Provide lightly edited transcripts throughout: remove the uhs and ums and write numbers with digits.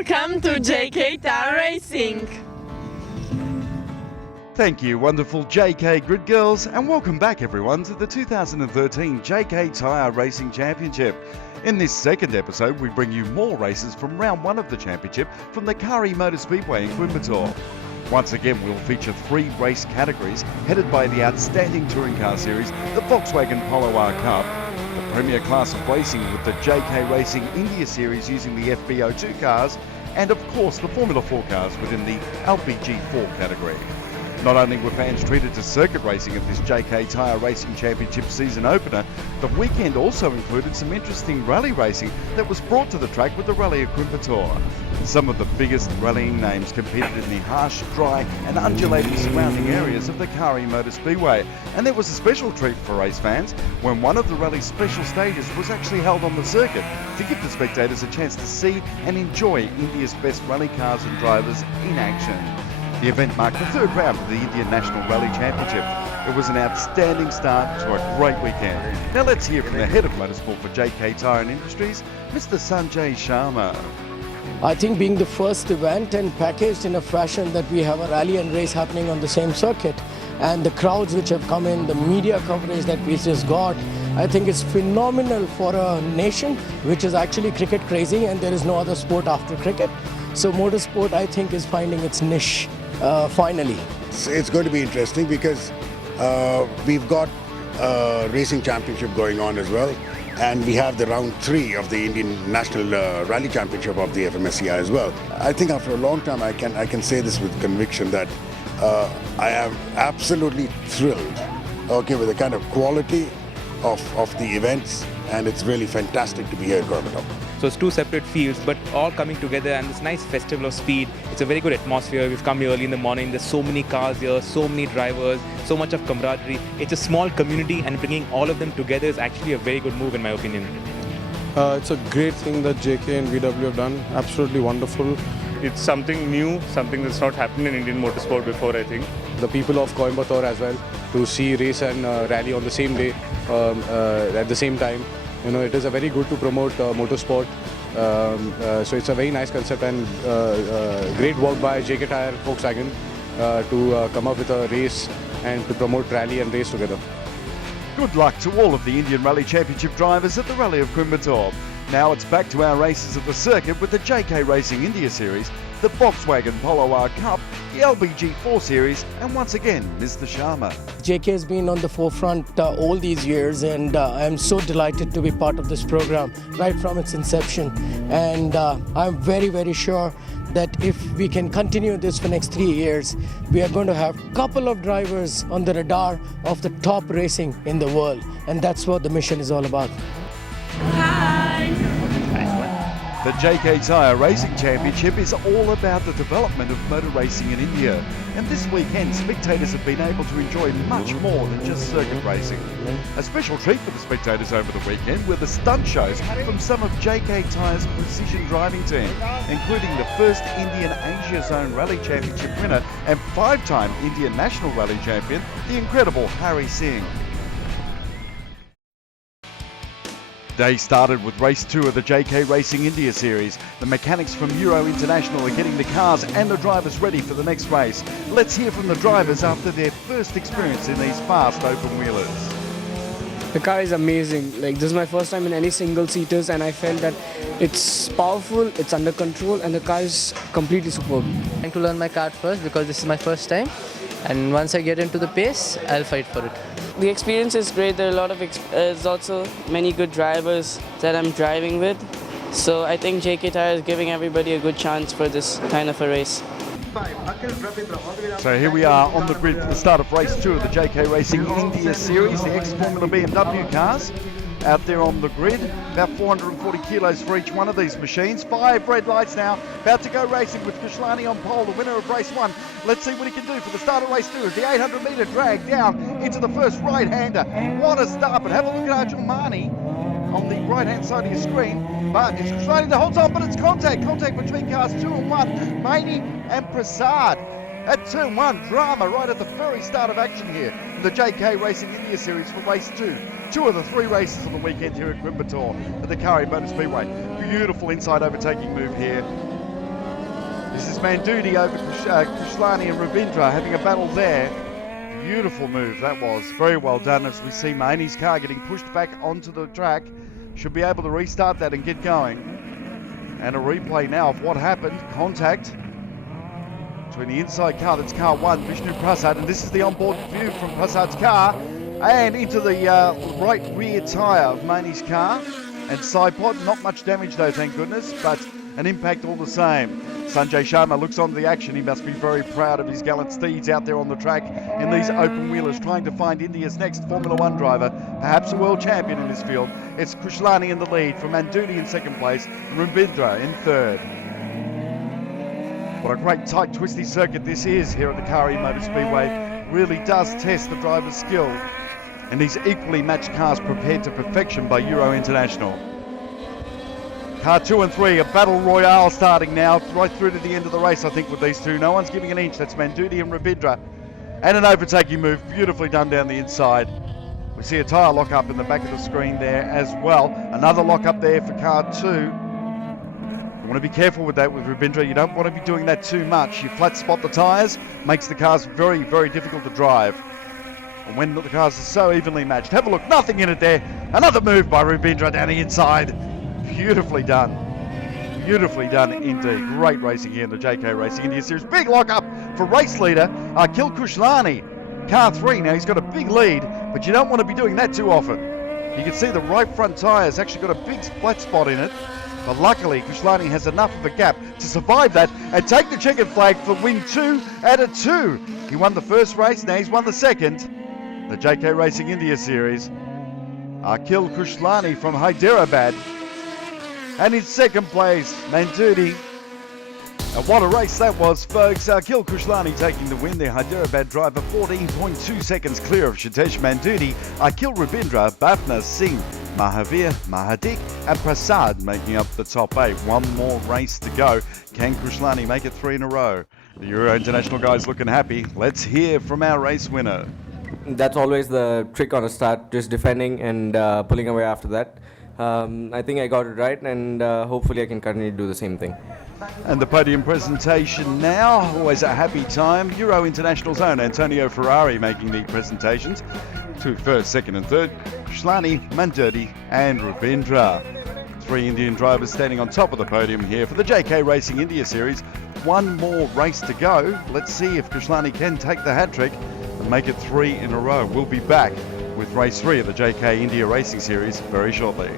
Welcome to JK Tyre Racing. Thank you, wonderful JK Grid Girls, and welcome back everyone to the 2013 JK Tyre Racing Championship. In this second episode, we bring you more races from round one of the championship from the Kari Motor Speedway in Coimbatore. Once again, we'll feature 3 race categories headed by the outstanding touring car series, the Volkswagen Polo R Cup, the premier class of racing with the JK Racing India Series using the FBO2 cars, and of course the Formula 4 cars within the LPG4 category. Not only were fans treated to circuit racing at this JK Tyre Racing Championship season opener, the weekend also included some interesting rally racing that was brought to the track with the Rally of Coimbatore. Some of the biggest rallying names competed in the harsh, dry and undulating surrounding areas of the Kari Motor Speedway, and there was a special treat for race fans when one of the rally's special stages was actually held on the circuit to give the spectators a chance to see and enjoy India's best rally cars and drivers in action. The event marked the third round of the Indian National Rally Championship. It was an outstanding start to a great weekend. Now let's hear from the head of motorsport for JK Tyre and Industries, Mr. Sanjay Sharma. I think being the first event and packaged in a fashion that we have a rally and race happening on the same circuit, and the crowds which have come in, the media coverage that we just got, I think it's phenomenal for a nation which is actually cricket crazy, and there is no other sport after cricket. So motorsport, I think, is finding its niche finally. It's going to be interesting because we've got a racing championship going on as well, and we have the round 3 of the Indian National Rally Championship of the FMSCI as well. I think after a long time I can say this with conviction that I am absolutely thrilled, okay, with the kind of quality of the events, and it's really fantastic to be here in Coimbatore. So it's 2 separate fields, but all coming together, and this nice festival of speed. It's a very good atmosphere. We've come here early in the morning. There's so many cars here, so many drivers, so much of camaraderie. It's a small community, and bringing all of them together is actually a very good move, in my opinion. It's a great thing that JK and VW have done. Absolutely wonderful. It's something new, something that's not happened in Indian motorsport before, I think. The people of Coimbatore as well, to see race and rally on the same day, at the same time. You know, it is a very good to promote motorsport. So it's a very nice concept, and great work by JK Tyre Volkswagen to come up with a race and to promote rally and race together. Good luck to all of the Indian Rally Championship drivers at the Rally of Coimbatore. Now it's back to our races at the circuit with the JK Racing India Series, the Volkswagen Polo R Cup, the LPG4 Series, and once again, Mr. Sharma. JK has been on the forefront all these years, and I'm so delighted to be part of this program right from its inception. And I'm very, very sure that if we can continue this for next 3 years, we are going to have a couple of drivers on the radar of the top racing in the world. And that's what the mission is all about. The JK Tyre Racing Championship is all about the development of motor racing in India. And this weekend, spectators have been able to enjoy much more than just circuit racing. A special treat for the spectators over the weekend were the stunt shows from some of JK Tyre's precision driving team, including the first Indian Asia Zone Rally Championship winner and 5-time Indian National Rally Champion, the incredible Kari. Day started with race 2 of the JK Racing India Series. The mechanics from Euro International are getting the cars and the drivers ready for the next race. Let's hear from the drivers after their first experience in these fast open wheelers. The car is amazing. Like, this is my first time in any single seaters, and I felt that it's powerful, it's under control, and the car is completely superb. I'm trying to learn my car first because this is my first time, and once I get into the pace, I'll fight for it. The experience is great. There are a lot of there's also many good drivers that I'm driving with. So I think JK Tyre is giving everybody a good chance for this kind of a race. So here we are on the grid for the start of race 2 of the JK Racing India Series, the ex-Formula BMW cars. Out there on the grid, about 440 kilos for each one of these machines. 5 red lights now, about to go racing with Kishlani on pole, the winner of race 1. Let's see what he can do for the start of race 2 as the 800-metre drag down into the first right-hander. What a start, but have a look at Arjumani on the right-hand side of your screen. But it's Kishlani that holds on, but it's contact between cars 2 and 1, Maini and Prasad. At turn 1, drama right at the very start of action here in the JK Racing India Series for race 2. 2 of the 3 races on the weekend here at Coimbatore at the Kari Motor Speedway. Beautiful inside overtaking move here. Manduti over Kushlani and Rabindra having a battle there. Beautiful move that was. Very well done as we see Mainie's car getting pushed back onto the track. Should be able to restart that and get going. And a replay now of what happened. Contact between the inside car, that's car 1, Vishnu Prasad, and this is the onboard view from Prasad's car, and into the right rear tyre of Mainie's car, and side pod. Not much damage though, thank goodness, but an impact all the same. Sanjay Sharma looks on the action. He must be very proud of his gallant steeds out there on the track in these open wheelers, trying to find India's next Formula One driver, perhaps a world champion in this field. It's Kushlani in the lead, from Manduti in second place, and Rabindra in third. What a great tight twisty circuit this is here at the Kari Motor Speedway. Really does test the driver's skill, and these equally matched cars prepared to perfection by Euro International. Car 2 and 3, a battle royale starting now, right through to the end of the race, I think, with these two. No one's giving an inch. That's Manduti and Rabindra. And an overtaking move, beautifully done down the inside. We see a tyre lock up in the back of the screen there as well. Another lock up there for car 2. You want to be careful with that with Rabindra. You don't want to be doing that too much. You flat spot the tyres, makes the cars very, very difficult to drive. And when the cars are so evenly matched. Have a look, nothing in it there. Another move by Rabindra down the inside. Beautifully done. Beautifully done indeed. Great racing here in the JK Racing India Series. Big lock up for race leader Akhil Kushlani. Car 3 now, he's got a big lead, but you don't want to be doing that too often. You can see the right front tyre's actually got a big flat spot in it, but luckily Kushlani has enough of a gap to survive that and take the checkered flag for win 2 out of 2. He won the first race, now he's won the second. The JK Racing India Series. Akhil Kushlani from Hyderabad. And in second place, Manduti. And what a race that was, folks. Akhil Kushlani taking the win. The Hyderabad driver 14.2 seconds clear of Shitesh Manduti. Akhil Rabindra, Bhavna Singh, Mahavir, Mahadik and Prasad making up the top 8. One more race to go. Can Kushlani make it 3 in a row? The Euro International guys looking happy. Let's hear from our race winner. That's always the trick on a start, just defending and pulling away after that. I think I got it right, and hopefully I can continue to do the same thing. And the podium presentation now, always a happy time. Euro International's own Antonio Ferrari making the presentations. 2 first, second and third, Kushlani, Manduti and Rabindra. 3 Indian drivers standing on top of the podium here for the JK Racing India Series. One more race to go. Let's see if Kushlani can take the hat-trick and make it 3 in a row. We'll be back with race 3 of the JK India Racing Series very shortly.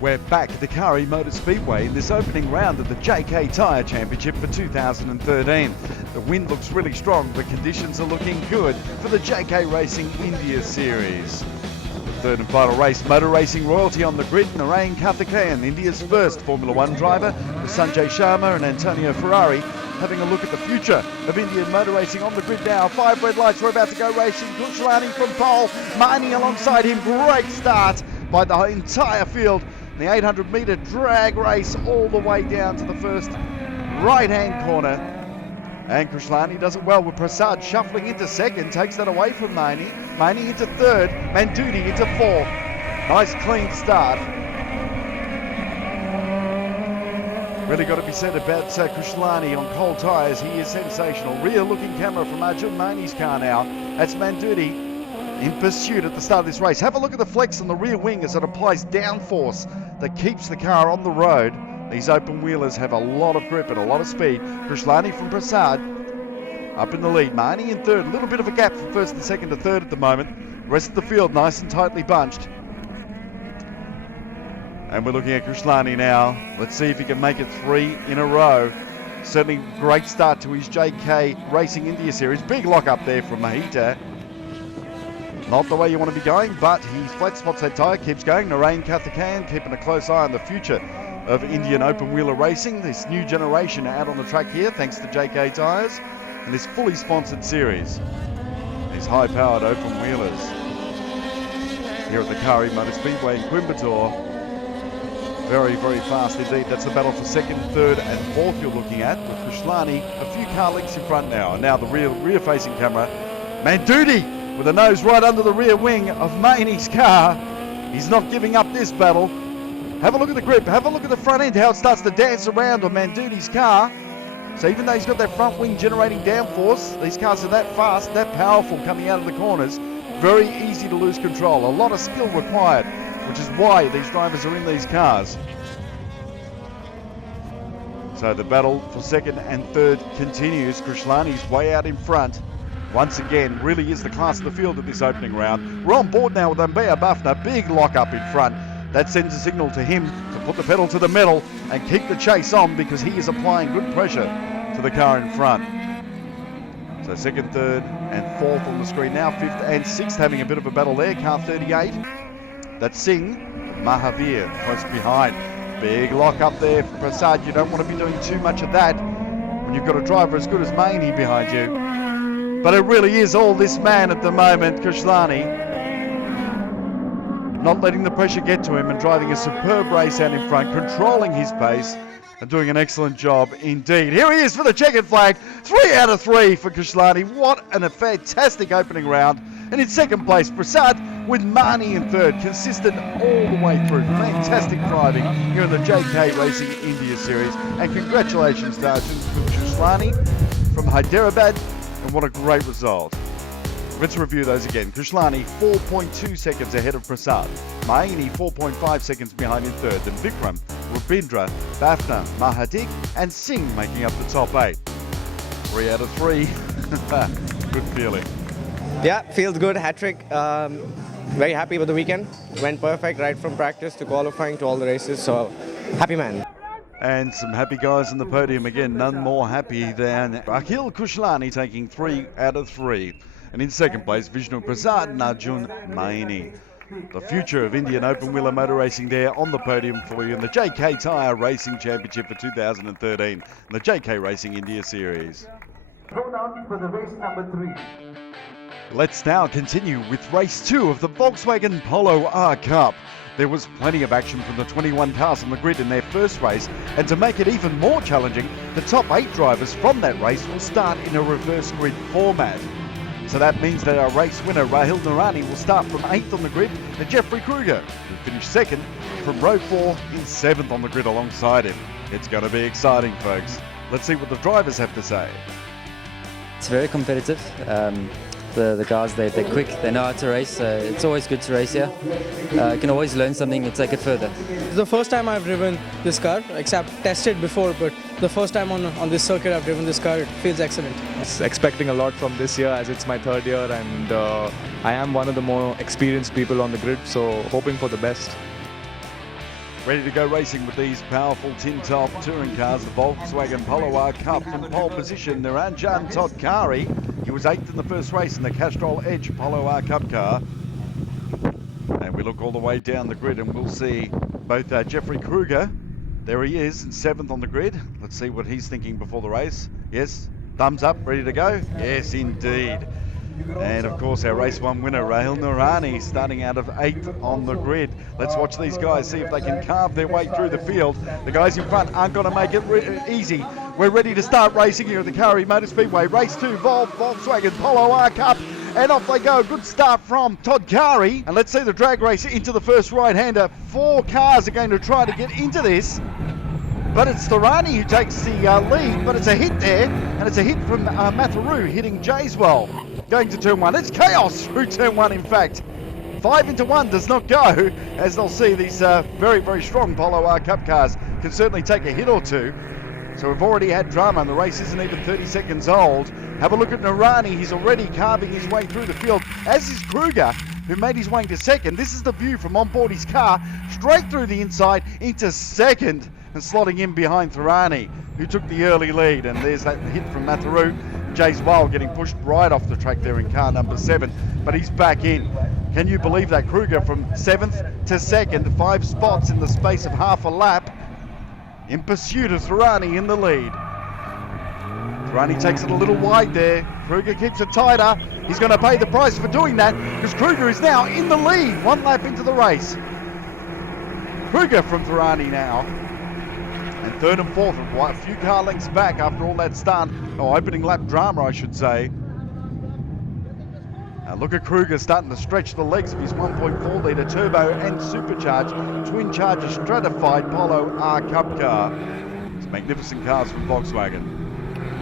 We're back at the Kari Motor Speedway in this opening round of the JK Tyre Championship for 2013. The wind looks really strong, but conditions are looking good for the JK Racing India Series. The third and final race, motor racing royalty on the grid, Narayan Karthikeyan, India's first Formula One driver, with Sanjay Sharma and Antonio Ferrari having a look at the future of Indian motor racing on the grid now. 5 red lights, we're about to go racing. Kushlani from pole, Mani alongside him. Great start by the entire field. The 800-metre drag race all the way down to the first right-hand corner. And Kushlani does it well with Prasad shuffling into second, takes that away from Mani. Mani into third, Manduti into fourth. Nice clean start. Really got to be said about Kushlani on cold tyres. He is sensational. Rear-looking camera from Arjun Mani's car now. That's Manduti in pursuit at the start of this race. Have a look at the flex on the rear wing as it applies downforce that keeps the car on the road. These open wheelers have a lot of grip and a lot of speed. Kushlani from Prasad up in the lead. Mani in third. A little bit of a gap from first and second to third at the moment. Rest of the field nice and tightly bunched. And we're looking at Kushlani now. Let's see if he can make it 3 in a row. Certainly great start to his JK Racing India Series. Big lock up there from Mahita. Not the way you want to be going, but he flat spots that tyre, keeps going. Narayan Karthikeyan keeping a close eye on the future of Indian open wheeler racing. This new generation out on the track here, thanks to JK Tyres, and this fully sponsored series. He's these high-powered open-wheelers. Here at the Kari Motor Speedway in Coimbatore. Very, very fast indeed. That's the battle for second, third and fourth you're looking at, with Krishlani a few car lengths in front now. And now the rear-facing camera. Manduti with a nose right under the rear wing of Mainey's car. He's not giving up this battle. Have a look at the grip. Have a look at the front end, how it starts to dance around on Manduti's car. So even though he's got that front wing generating downforce, these cars are that fast, that powerful coming out of the corners. Very easy to lose control. A lot of skill required, which is why these drivers are in these cars. So the battle for second and third continues. Krishlani's way out in front. Once again, really is the class of the field at this opening round. We're on board now with Ambea Buffner. Big lock up in front. That sends a signal to him to put the pedal to the metal and keep the chase on, because he is applying good pressure to the car in front. So second, third and fourth on the screen now. Fifth and sixth having a bit of a battle there. Car 38. That's Singh. Mahavir close behind. Big lock up there for Prasad. You don't want to be doing too much of that when you've got a driver as good as Mainey behind you. But it really is all this man at the moment, Krishlani. Not letting the pressure get to him and driving a superb race out in front, controlling his pace and doing an excellent job indeed. Here he is for the checkered flag. 3 out of 3 for Krishlani. What a fantastic opening round. And in second place, Prasad with Mani in third. Consistent all the way through. Fantastic driving here in the JK Racing India Series. And congratulations to Krishlani from Hyderabad. And what a great result. Let's review those again. Krishlani 4.2 seconds ahead of Prasad. Mainey 4.5 seconds behind in third. Then Vikram, Rabindra, Bafna, Mahadik and Singh making up the top 8. 3 out of 3. Good feeling. Yeah, feels good. Hat-trick. Very happy with the weekend. Went perfect right from practice to qualifying to all the races. So happy man. And some happy guys on the podium again. None more happy than Akhil Krishlani taking 3 out of 3. And in second place, Vishnu Prasad and Arjun Mainey. The future of Indian open wheeler motor racing there on the podium for you in the JK Tyre Racing Championship for 2013 and the JK Racing India Series. Go down for the race number 3. Let's now continue with race 2 of the Volkswagen Polo R Cup. There was plenty of action from the 21 cars on the grid in their first race, and to make it even more challenging, the top 8 drivers from that race will start in a reverse grid format. So that means that our race winner, Rahil Nurani, will start from 8th on the grid, and Jeffrey Kruger will finish 2nd from row 4 in 7th on the grid alongside him. It's going to be exciting, folks. Let's see what the drivers have to say. It's very competitive. The guys, they're quick, they know how to race. It's always good to race here. You can always learn something and take it further. It's the first time I've driven this car, except tested before, but the first time on this circuit I've driven this car. It feels excellent. Expecting a lot from this year, as it's my 3rd year, and I am one of the more experienced people on the grid, so hoping for the best. Ready to go racing with these powerful tin-top touring cars, the Volkswagen Polo R Cup. In pole position, Niranjan Kari. He was 8th in the first race in the Castrol Edge Polo R Cup car. And we look all the way down the grid and we'll see both Jeffrey Kruger. There he is, in 7th on the grid. Let's see what he's thinking before the race. Yes, thumbs up, ready to go? Yes, indeed. And of course our race 1 winner, Rahil Nurani, starting out of 8th on the grid. Let's watch these guys, see if they can carve their way through the field. The guys in front aren't going to make it easy. We're ready to start racing here at the Kari Motor Speedway. Race 2, Volkswagen Polo R Cup. And off they go. Good start from Todd Kari. And let's see the drag race into the first right-hander. 4 cars are going to try to get into this. But it's Thorani who takes the lead, but it's a hit there, and it's a hit from Matharu hitting Jayswell. Going to turn 1. It's chaos through turn 1, in fact. 5 into 1 does not go, as they'll see these very, very strong Polo R Cup cars can certainly take a hit or two. So we've already had drama, and the race isn't even 30 seconds old. Have a look at Nurani. He's already carving his way through the field, as is Kruger, who made his way into 2nd. This is the view from on board his car, straight through the inside into 2nd, and slotting in behind Thorani, who took the early lead. And there's that hit from Matharu. Jayswell getting pushed right off the track there in car number 7, but he's back in. Can you believe that? Kruger from 7th to 2nd, 5 spots in the space of half a lap, in pursuit of Thorani in the lead. Thorani takes it a little wide there. Kruger keeps it tighter. He's going to pay the price for doing that because Kruger is now in the lead, 1 lap into the race. Kruger from Ferrari now. And third and fourth, a few car lengths back after all that start, or opening lap drama, I should say. Look at Kruger starting to stretch the legs of his 1.4 litre turbo and supercharged twin charger stratified Polo R Cup car. It's magnificent cars from Volkswagen.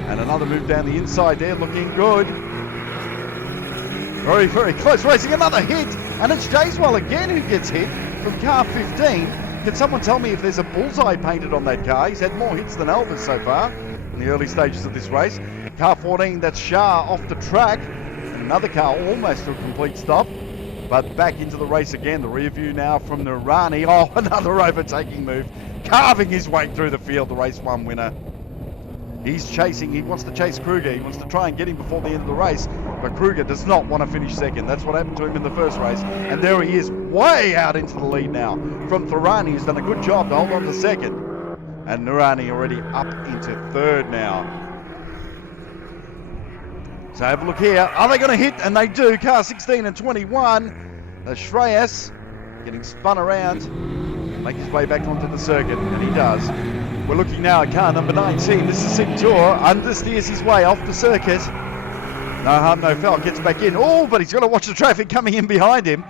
And another move down the inside there, looking good. Very, very close racing, another hit, and it's Jayswell again who gets hit from car 15. Can someone tell me if there's a bullseye painted on that car? He's had more hits than Elvis so far in the early stages of this race. Car 14, that's Shah off the track. Another car almost to a complete stop, but back into the race again. The rear view now from Nurani. Oh, another overtaking move, carving his way through the field, the race 1 winner. He's chasing, he wants to chase Kruger. He wants to try and get him before the end of the race, but Kruger does not want to finish second. That's what happened to him in the first race, and there he is, way out into the lead now. From Thorani, who's done a good job to hold on to second, and Nurani already up into third now. So have a look here. Are they going to hit? And they do. Car 16 and 21. The Shreyas getting spun around. Make his way back onto the circuit. And he does. We're looking now at car number 19. This is Centaur. Understeers his way off the circuit. No harm, no foul. Gets back in. Oh, but he's got to watch the traffic coming in behind him.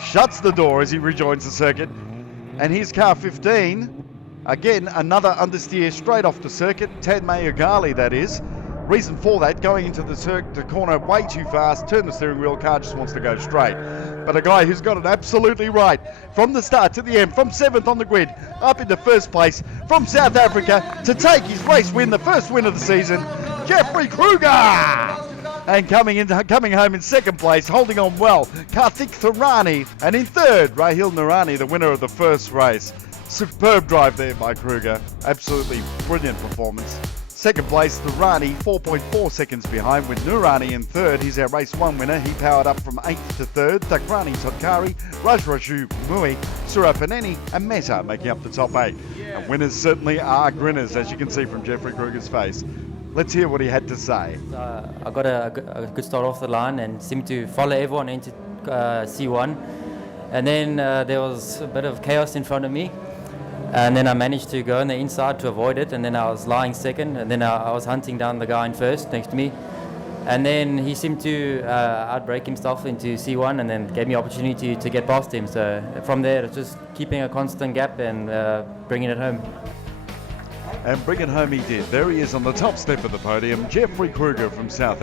Shuts the door as he rejoins the circuit. And here's car 15. Again, another understeer straight off the circuit. Tadmay Ugali, that is. Reason for that, going into the corner way too fast, turn the steering wheel, car just wants to go straight. But a guy who's got it absolutely right from the start to the end, from 7th on the grid, up into first place, from South Africa to take his race win, the first win of the season, Jeffrey Kruger! And coming home in 2nd place, holding on well, Karthik Thorani, and in 3rd, Rahil Nurani, the winner of the first race. Superb drive there by Kruger, absolutely brilliant performance. 2nd place, Thorani, 4.4 seconds behind, with Nurani in 3rd. He's our race 1 winner. He powered up from 8th to 3rd. Takrani Totkari, Rajraju Mui, Surapaneni, and Meta making up the top 8. And winners certainly are grinners, as you can see from Jeffrey Kruger's face. Let's hear what he had to say. I got a good start off the line and seemed to follow everyone into C1. And then there was a bit of chaos in front of me. And then I managed to go on the inside to avoid it, and then I was lying second, and then I was hunting down the guy in first next to me. And then he seemed to outbrake himself into C1 and then gave me opportunity to get past him. So from there, it's just keeping a constant gap and bringing it home. And bring it home he did. There he is on the top step of the podium, Jeffrey Kruger from South Africa.